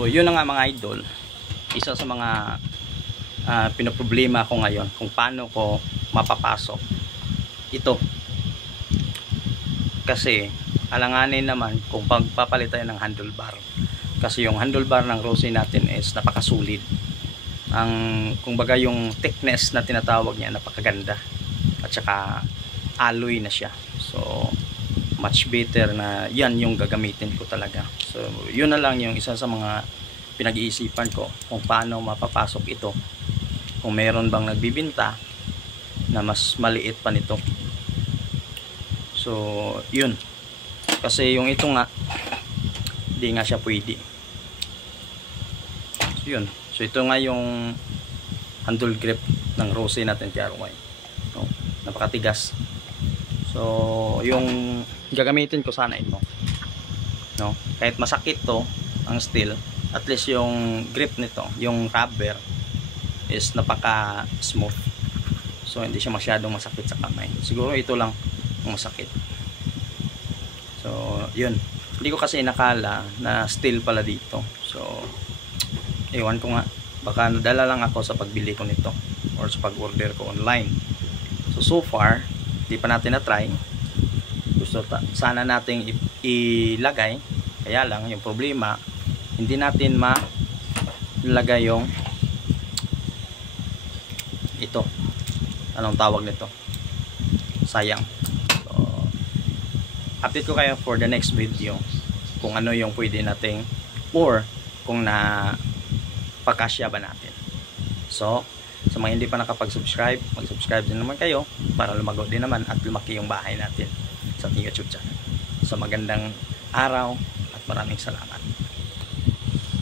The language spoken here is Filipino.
So yun na nga mga idol, isa sa mga pinoproblema ko ngayon kung paano ko mapapasok ito. Kasi alanganin naman kung pagpapalit tayo ng handlebar, kasi yung handlebar ng Rossi natin is napakasulid. Ang kumbaga yung thickness na tinatawag niya napakaganda, at saka alloy na siya. So much better na yan yung gagamitin ko talaga. So yun na lang yung isa sa mga pinag-iisipan ko kung paano mapapasok ito, kung meron bang nagbibinta na mas maliit pa nito. So yun, kasi yung ito nga hindi nga siya pwede. So yun, so ito nga yung handle grip ng Rossi natin TR-Y, no? Napakatigas. So yung gagamitin ko sana ito, no? Kahit masakit to ang steel, at least yung grip nito, yung rubber is napaka smooth. So hindi siya masyadong masakit sa kamay. Siguro ito lang ang masakit. So yun, hindi ko kasi nakala na steel pala dito. So ewan ko nga, baka nadala lang ako sa pagbili ko nito or sa pag-order ko online. So far hindi pa natin na-try. Gusto sana nating ilagay, kaya lang yung problema, hindi natin malagay yung ito, anong tawag nito, sayang. So update ko kayo for the next video kung ano yung pwede nating, or kung na pagkasya ba natin. So sa mga hindi pa nakapag-subscribe, mag-subscribe din naman kayo para lumago din naman at lumaki yung bahay natin sa ating YouTube channel. So magandang araw at maraming salamat.